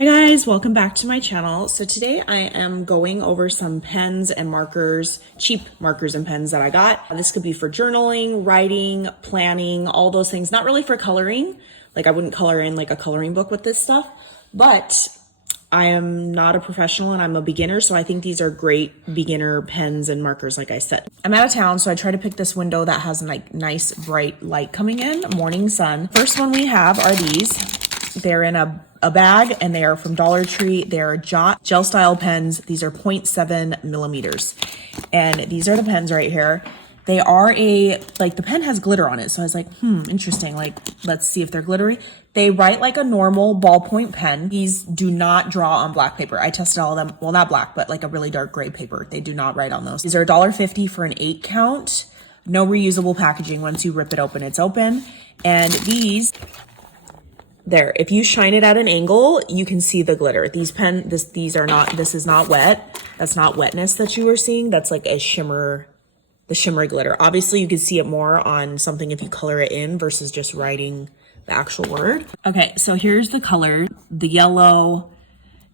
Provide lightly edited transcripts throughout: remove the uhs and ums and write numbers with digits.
Hi guys, welcome back to my channel. So today I am going over some pens and markers, cheap markers and pens that I got. This could be for journaling, writing, planning, all those things. Not really for coloring. Like I wouldn't color in like a coloring book with this stuff, but I am not a professional and I'm a beginner. So I think these are great beginner pens and markers, like I said. I'm out of town, so I try to pick this window that has like nice bright light coming in, morning sun. First one we have are these. They're in a bag and they are from Dollar Tree. They're Jot gel style pens. These are 0.7 millimeters. And these are the pens right here. They are the pen has glitter on it. So I was like, interesting. Like, let's see if they're glittery. They write like a normal ballpoint pen. These do not draw on black paper. I tested all of them. Well, not black, but like a really dark gray paper. They do not write on those. These are $1.50 for an 8 count. No reusable packaging. Once you rip it open, it's open. And these... There, if you shine it at an angle, you can see the glitter. This is not wet. That's not wetness that you are seeing. That's like a shimmer, the shimmery glitter. Obviously, you can see it more on something if you color it in versus just writing the actual word. Okay, so here's the color. The yellow,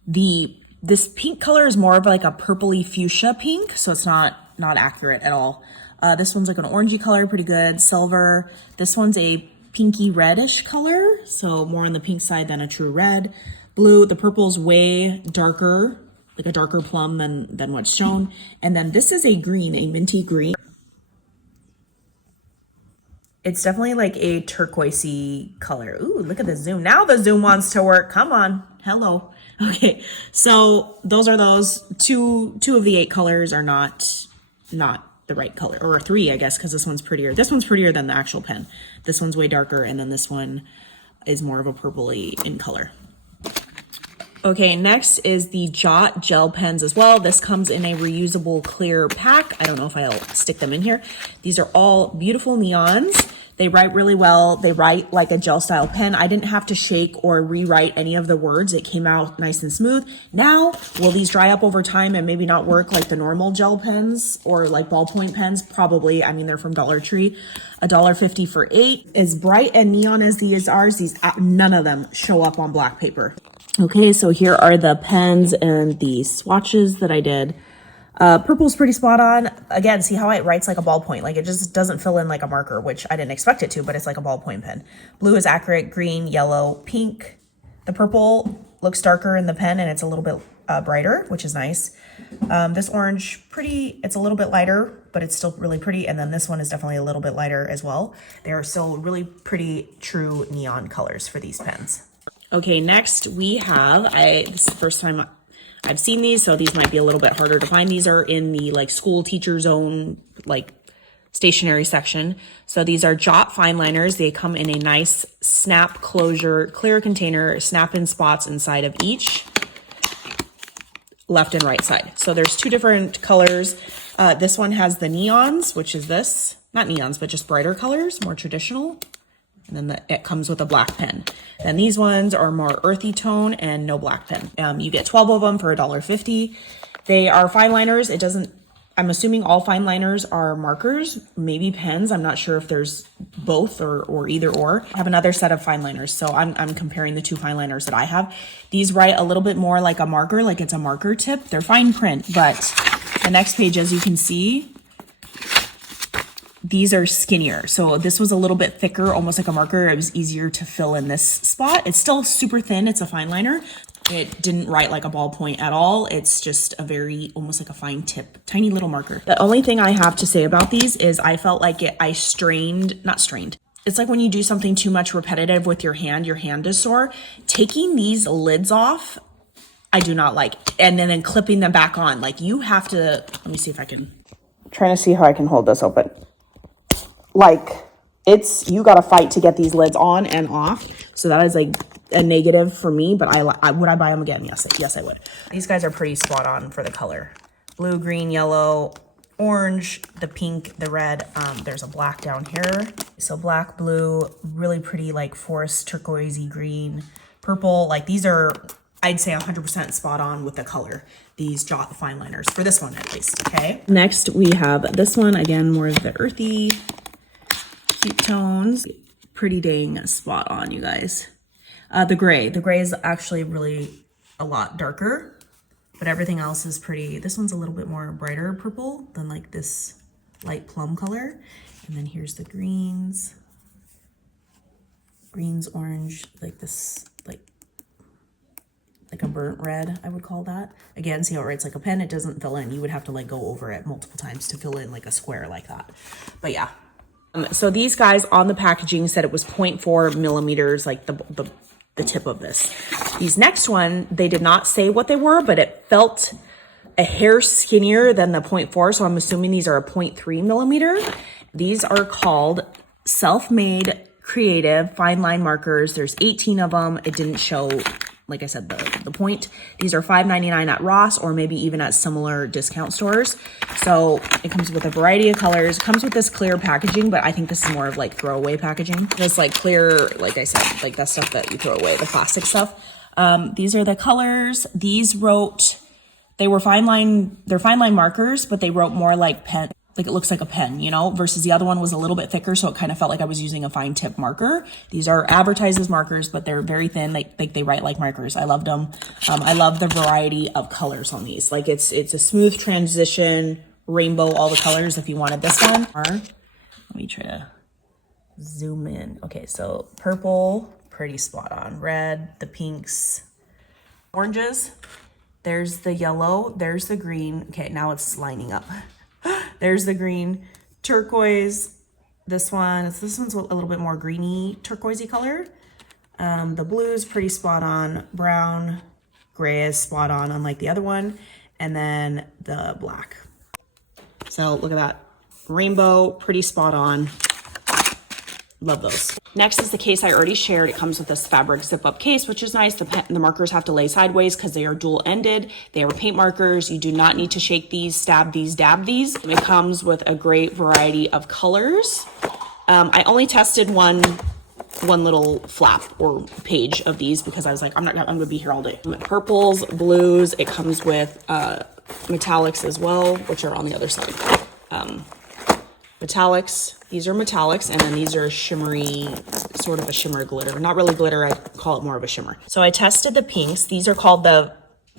this pink color is more of like a purpley fuchsia pink, so it's not accurate at all. This one's like an orangey color, pretty good. Silver. This one's a pinky reddish color, so more on the pink side than a true red. Blue, the purple's way darker, like a darker plum than what's shown. And then this is a green, a minty green. It's definitely like a turquoisey color. Ooh, look at the zoom. Now the zoom wants to work. Come on. Hello. Okay, so those are those. Two of the 8 colors are not the right color, or 3, I guess, because this one's prettier. This one's prettier than the actual pen. This one's way darker, and then this one is more of a purpley in color. Okay, next is the Jot gel pens as well. This comes in a reusable clear pack. I don't know if I'll stick them in here. These are all beautiful neons. They write really well. They write like a gel style pen. I didn't have to shake or rewrite any of the words. It came out nice and smooth. Now, will these dry up over time and maybe not work like the normal gel pens or like ballpoint pens? Probably. I mean, they're from Dollar Tree. $1.50 for 8. As bright and neon as these are, none of them show up on black paper. Okay, so here are the pens and the swatches that I did. Purple's pretty spot on. Again, see how it writes like a ballpoint. Like it just doesn't fill in like a marker, which I didn't expect it to, but it's like a ballpoint pen. Blue is accurate, green, yellow, pink. The purple looks darker in the pen and it's a little bit brighter, which is nice. This orange, pretty, it's a little bit lighter, but it's still really pretty. And then this one is definitely a little bit lighter as well. They are still really pretty, true neon colors for these pens. Okay, next we have, this is the first time I've seen these, so these might be a little bit harder to find. These are in the like school teacher zone, like stationery section. So these are Jot fine liners. They come in a nice snap closure, clear container, snap in spots inside of each left and right side. So there's 2 different colors. This one has the neons, which is this, not neons, but just brighter colors, more traditional. And then it comes with a black pen. Then these ones are more earthy tone and no black pen. You get 12 of them for $1.50. They are fine liners. I'm assuming all fine liners are markers, maybe pens. I'm not sure if there's both or either or. I have another set of fine liners, so I'm comparing the 2 fine liners that I have. These write a little bit more like a marker, like it's a marker tip. They're fine print, but the next page, as you can see, these are skinnier. So this was a little bit thicker, almost like a marker. It was easier to fill in this spot. It's still super thin. It's a fine liner. It didn't write like a ballpoint at all. It's just a very, almost like a fine tip, tiny little marker. The only thing I have to say about these is I felt like not strained. It's like when you do something too much repetitive with your hand is sore. Taking these lids off, I do not like. And then clipping them back on. Like you have to, let me see if I can. I'm trying to see how I can hold this open. Like you got to fight to get these lids on and off. So that is like a negative for me, but would I buy them again? Yes, I would. These guys are pretty spot on for the color. Blue, green, yellow, orange, the pink, the red. There's a black down here. So black, blue, really pretty like forest turquoisey green, purple. Like these are, I'd say 100% spot on with the color. These Jot fine liners for this one at least. Okay. Next we have this one, again, more of the earthy, cute tones. Pretty dang spot on, you guys. The gray is actually really a lot darker, but everything else is pretty. This one's a little bit more brighter purple than like this light plum color. And then here's the greens, orange, like this, like a burnt red, I would call that. Again, see how it writes like a pen? It doesn't fill in. You would have to like go over it multiple times to fill in like a square like that. But yeah. So these guys on the packaging said it was 0.4 millimeters, like the tip of this. These next one, they did not say what they were, but it felt a hair skinnier than the 0.4. So I'm assuming these are a 0.3 millimeter. These are called Self-Made Creative Fine Line Markers. There's 18 of them. It didn't show, like I said, the point. These are $5.99 at Ross or maybe even at similar discount stores. So it comes with a variety of colors. It comes with this clear packaging, but I think this is more of like throwaway packaging. Just like clear, like I said, like that stuff that you throw away, the plastic stuff. These are the colors. These they were they're fine line markers, but they wrote more like pen. Like it looks like a pen, you know, versus the other one was a little bit thicker. So it kind of felt like I was using a fine tip marker. These are advertised as markers, but they're very thin. They write like markers. I loved them. I love the variety of colors on these. Like it's a smooth transition, rainbow, all the colors if you wanted this one. Let me try to zoom in. Okay, so purple, pretty spot on. Red, the pinks, oranges. There's the yellow, there's the green. Okay, now it's lining up. There's the green, turquoise. This one's a little bit more greeny, turquoisey color. The blue is pretty spot on. Brown, gray is spot on, unlike the other one. And then the black. So look at that. Rainbow, pretty spot on. Love those. Next is the case I already shared. It comes with this fabric zip-up case, which is nice. The markers have to lay sideways because they are dual-ended. They are paint markers. You do not need to shake these, stab these, dab these. It comes with a great variety of colors. I only tested one little flap or page of these because I was like, I'm going to be here all day. Purples, blues. It comes with metallics as well, which are on the other side. Metallics, these are metallics, and then these are shimmery, sort of a shimmer glitter. Not really glitter, I call it more of a shimmer. So I tested the pinks. These are called the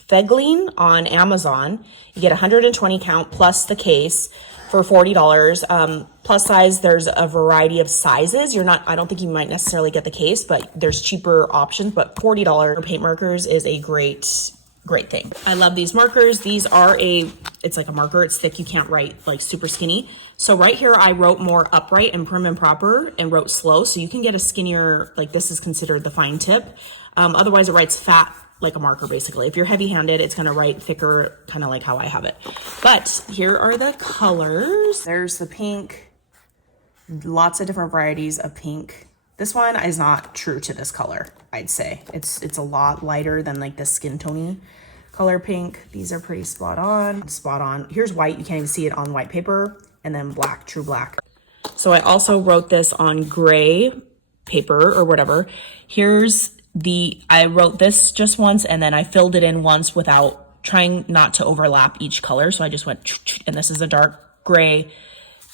Fegling on Amazon. You get 120 count plus the case for $40. Plus size, there's a variety of sizes. I don't think you might necessarily get the case, but there's cheaper options, but $40 paint markers is a great thing. I love these markers. These are it's like a marker. It's thick. You can't write like super skinny. So right here, I wrote more upright and prim and proper and wrote slow. So you can get a skinnier, like this is considered the fine tip. Otherwise it writes fat like a marker basically. If you're heavy handed, it's going to write thicker, kind of like how I have it. But here are the colors. There's the pink, lots of different varieties of pink. This one is not true to this color, I'd say. It's a lot lighter than like the skin tony color pink. These are pretty spot on. Spot on. Here's white. You can't even see it on white paper. And then black, true black. So I also wrote this on gray paper or whatever. I wrote this just once and then I filled it in once without trying not to overlap each color. So I just went, and this is a dark gray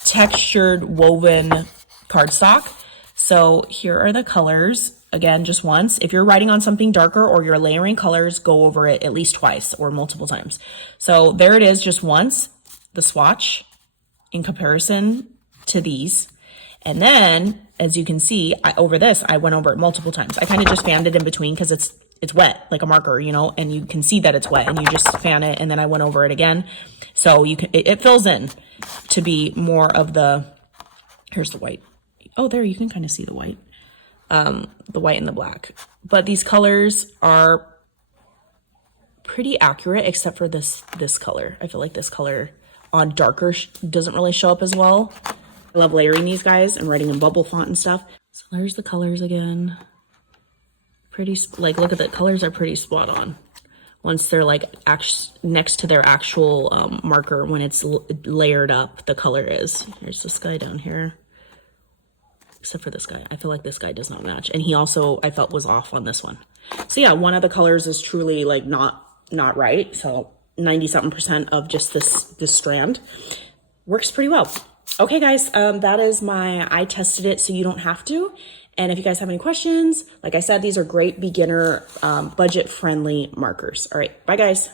textured woven cardstock. So here are the colors. Again, just once. If you're writing on something darker or you're layering colors, go over it at least twice or multiple times. So there it is, just once, the swatch in comparison to these. And then, as you can see, over this, I went over it multiple times. I kind of just fanned it in between because it's wet, like a marker, you know, and you can see that it's wet and you just fan it. And then I went over it again. So it fills in to be more of here's the white. Oh, there, you can kind of see the white and the black. But these colors are pretty accurate except for this color. I feel like this color on darker doesn't really show up as well. I love layering these guys and writing in bubble font and stuff. So there's the colors again. Pretty, like, look at the colors are pretty spot on. Once they're like next to their actual marker, when it's layered up, the color is. Here's this guy down here. Except for this guy. I feel like this guy does not match. And he also, I felt, was off on this one. So yeah, one of the colors is truly like not right. So 90-something% of just this strand works pretty well. Okay guys, that is I tested it so you don't have to. And if you guys have any questions, like I said, these are great beginner, budget-friendly markers. All right, bye guys.